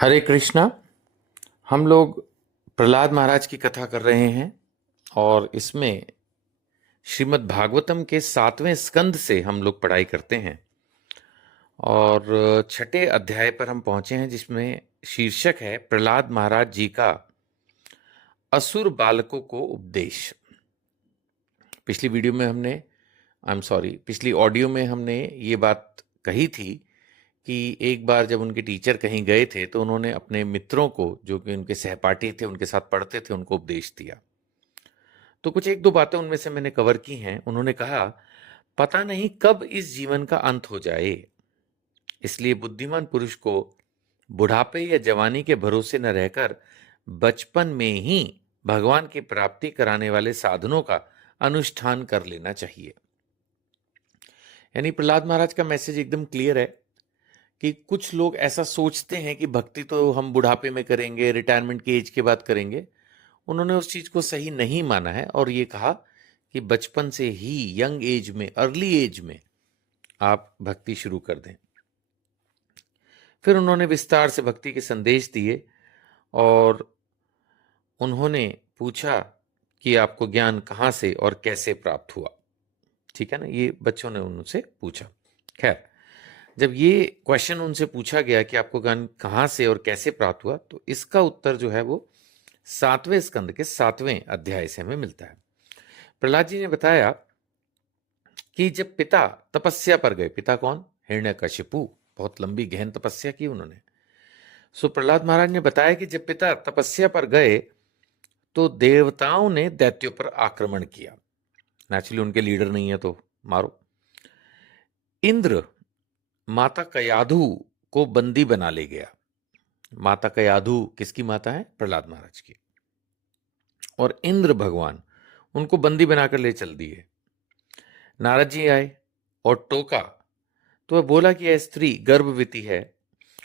हरे कृष्णा। हम लोग प्रहलाद महाराज की कथा कर रहे हैं और इसमें श्रीमद् भागवतम के 7वें स्कंद से हम लोग पढ़ाई करते हैं और छठे अध्याय पर हम पहुंचे हैं जिसमें शीर्षक है प्रहलाद महाराज जी का असुर बालकों को उपदेश। पिछली वीडियो में हमने पिछली ऑडियो में हमने ये बात कही थी कि एक बार जब उनके टीचर कहीं गए थे तो उन्होंने अपने मित्रों को, जो कि उनके सहपाठी थे, उनके साथ पढ़ते थे, उनको उपदेश दिया। तो कुछ एक दो बातें उनमें से मैंने कवर की हैं। उन्होंने कहा, पता नहीं कब इस जीवन का अंत हो जाए, इसलिए बुद्धिमान पुरुष को बुढ़ापे या जवानी के भरोसे न रहकर बचपन में ही भगवान की प्राप्ति कराने वाले साधनों का अनुष्ठान कर लेना चाहिए। यानी प्रहलाद महाराज का मैसेज एकदम क्लियर है कि कुछ लोग ऐसा सोचते हैं कि भक्ति तो हम बुढ़ापे में करेंगे, रिटायरमेंट की एज के बाद करेंगे। उन्होंने उस चीज को सही नहीं माना है और ये कहा कि बचपन से ही, यंग एज में, अर्ली एज में आप भक्ति शुरू कर दें। फिर उन्होंने विस्तार से भक्ति के संदेश दिए और उन्होंने पूछा कि आपको ज्ञान कहाँ से और कैसे प्राप्त हुआ। ठीक है ना, ये बच्चों ने उनसे पूछा। खैर, जब ये क्वेश्चन उनसे पूछा गया कि आपको ज्ञान कहाँ से और कैसे प्राप्त हुआ, तो इसका उत्तर जो है वो 7वें स्कंद के 7वें अध्याय से हमें मिलता है। प्रहलाद जी ने बताया कि जब पिता तपस्या पर गए, पिता कौन? हिरण्यकशिपु। बहुत लंबी गहन तपस्या की उन्होंने। सो प्रहलाद महाराज ने बताया कि जब पिता तपस्या पर गए तो देवताओं ने दैत्यों पर आक्रमण किया। नेचुरली उनके लीडर नहीं है तो मारो। इंद्र माता कयाधु को बंदी बना ले गया। माता कयाधु किसकी माता है? प्रहलाद महाराज की। और इंद्र भगवान उनको बंदी बनाकर ले चल दिए। नारद जी आए और टोका तो वह बोला कि यह स्त्री गर्भवती है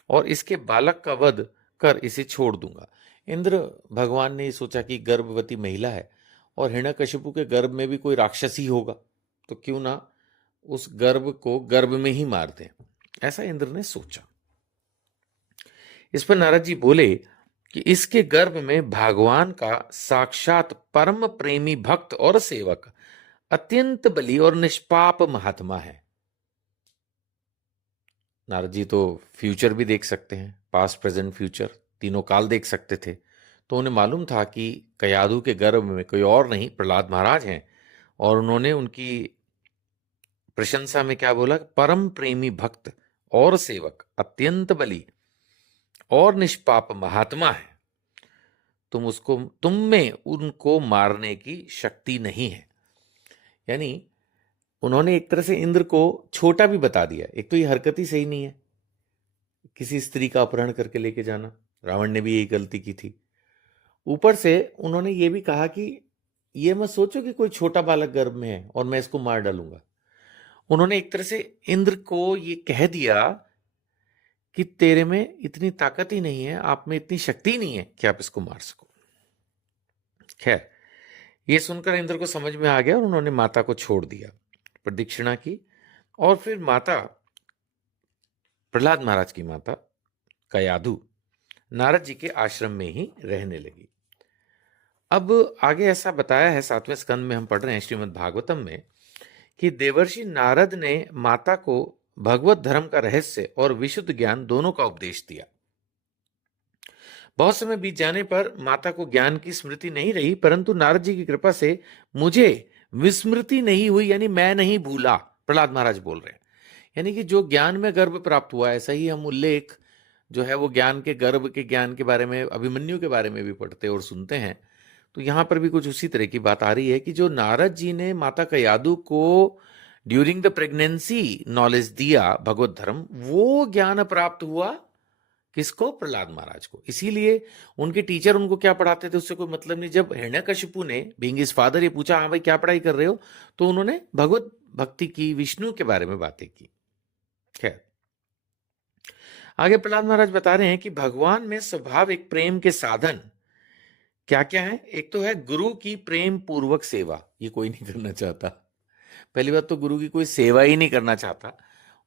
और इसके बालक का वध कर इसे छोड़ दूंगा। इंद्र भगवान ने सोचा कि गर्भवती महिला है और हिरण्यकशिपु के गर्भ में भी कोई राक्षस ही होगा, तो क्यों ना उस गर्भ को गर्भ में ही मार दें, ऐसा इंद्र ने सोचा। इस पर नारद जी बोले कि इसके गर्भ में भगवान का साक्षात परम प्रेमी भक्त और सेवक, अत्यंत बली और निष्पाप महात्मा है। नारद जी तो फ्यूचर भी देख सकते हैं, पास्ट प्रेजेंट फ्यूचर तीनों काल देख सकते थे। तो उन्हें मालूम था कि कयाधु के गर्भ में कोई और नहीं, प्रहलाद महाराज हैं। और उन्होंने उनकी प्रशंसा में क्या बोला? परम प्रेमी भक्त और सेवक, अत्यंत बली और निष्पाप महात्मा है। तुम में उनको मारने की शक्ति नहीं है। यानी उन्होंने एक तरह से इंद्र को छोटा भी बता दिया। एक तो ये हरकत ही सही नहीं है, किसी स्त्री का अपहरण करके लेके जाना। रावण ने भी यही गलती की थी। ऊपर से उन्होंने ये भी कहा कि ये मत सोचो कि कोई छोटा बालक गर्भ में है और मैं इसको मार डालूंगा। उन्होंने एक तरह से इंद्र को ये कह दिया कि तेरे में इतनी ताकत ही नहीं है, आप में इतनी शक्ति ही नहीं है कि आप इसको मार सको। खैर, ये सुनकर इंद्र को समझ में आ गया और उन्होंने माता को छोड़ दिया, प्रदक्षिणा की और फिर माता, प्रहलाद महाराज की माता कयाधु, नारद जी के आश्रम में ही रहने लगी। अब आगे ऐसा बताया है 7वें स्कंद में हम पढ़ रहे हैं श्रीमद् भागवतम में कि देवर्षि नारद ने माता को भगवत धर्म का रहस्य और विशुद्ध ज्ञान दोनों का उपदेश दिया। बहुत समय बीत जाने पर माता को ज्ञान की स्मृति नहीं रही, परंतु नारद जी की कृपा से मुझे विस्मृति नहीं हुई, यानी मैं नहीं भूला। प्रहलाद महाराज बोल रहे हैं, यानी कि जो ज्ञान में गर्भ प्राप्त हुआ, ऐसा ही हम उल्लेख जो है वो ज्ञान के गर्भ के ज्ञान के बारे में, अभिमन्यु के बारे में भी पढ़ते और सुनते हैं। तो यहां पर भी कुछ उसी तरह की बात आ रही है कि जो नारद जी ने माता कयाधु को ड्यूरिंग द प्रेगनेंसी नॉलेज दिया भगवत धर्म, वो ज्ञान प्राप्त हुआ किसको? प्रहलाद महाराज को। इसीलिए उनके टीचर उनको क्या पढ़ाते थे उससे कोई मतलब नहीं। जब हिरण्यकशिपु ने बीइंग हिज फादर ये पूछा, हाँ भाई क्या पढ़ाई कर रहे हो, तो उन्होंने भगवत भक्ति की, विष्णु के बारे में बातें की। खैर, आगे प्रहलाद महाराज बता रहे हैं कि भगवान में स्वभाव एक प्रेम के साधन क्या क्या है। एक तो है गुरु की प्रेम पूर्वक सेवा, ये कोई नहीं करना चाहता। पहली बात तो गुरु की कोई सेवा ही नहीं करना चाहता।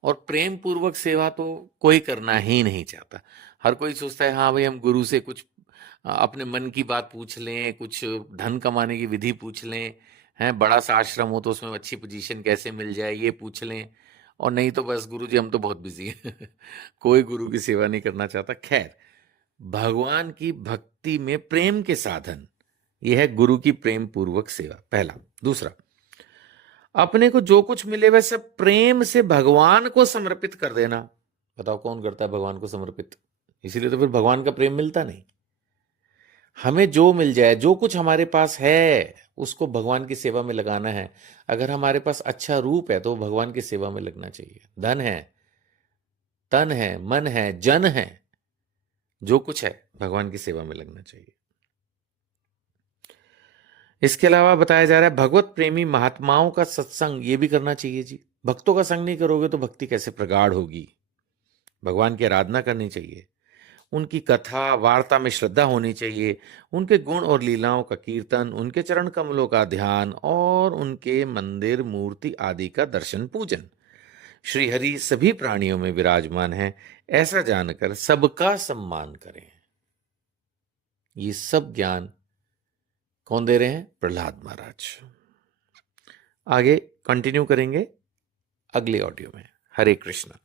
और प्रेम पूर्वक सेवा तो कोई करना ही नहीं चाहता। हर कोई सोचता है हाँ भाई हम गुरु से कुछ अपने मन की बात पूछ लें, कुछ धन कमाने की विधि पूछ लें, हैं बड़ा सा आश्रम हो तो उसमें अच्छी पोजीशन कैसे मिल जाए ये पूछ लें, और नहीं तो बस गुरु जी हम तो बहुत बिजी हैं। कोई गुरु की सेवा नहीं करना चाहता। खैर, भगवान की भक्ति में प्रेम के साधन, यह है गुरु की प्रेम पूर्वक सेवा, पहला। दूसरा, अपने को जो कुछ मिले वह सब प्रेम से भगवान को समर्पित कर देना। बताओ कौन करता है भगवान को समर्पित? इसीलिए तो फिर भगवान का प्रेम मिलता नहीं। हमें जो मिल जाए, जो कुछ हमारे पास है उसको भगवान की सेवा में लगाना है। अगर हमारे पास अच्छा रूप है तो भगवान की सेवा में लगना चाहिए। धन है, तन है, मन है, जन है, जो कुछ है भगवान की सेवा में लगना चाहिए। इसके अलावा बताया जा रहा है भगवत प्रेमी महात्माओं का सत्संग ये भी करना चाहिए जी। भक्तों का संग नहीं करोगे तो भक्ति कैसे प्रगाढ़ होगी? भगवान की आराधना करनी चाहिए, उनकी कथा वार्ता में श्रद्धा होनी चाहिए, उनके गुण और लीलाओं का कीर्तन, उनके चरण कमलों का ध्यान और उनके मंदिर मूर्ति आदि का दर्शन पूजन। श्री हरि सभी प्राणियों में विराजमान है, ऐसा जानकर सबका सम्मान करें। ये सब ज्ञान कौन दे रहे हैं? प्रहलाद महाराज। आगे कंटिन्यू करेंगे अगले ऑडियो में। हरे कृष्णा।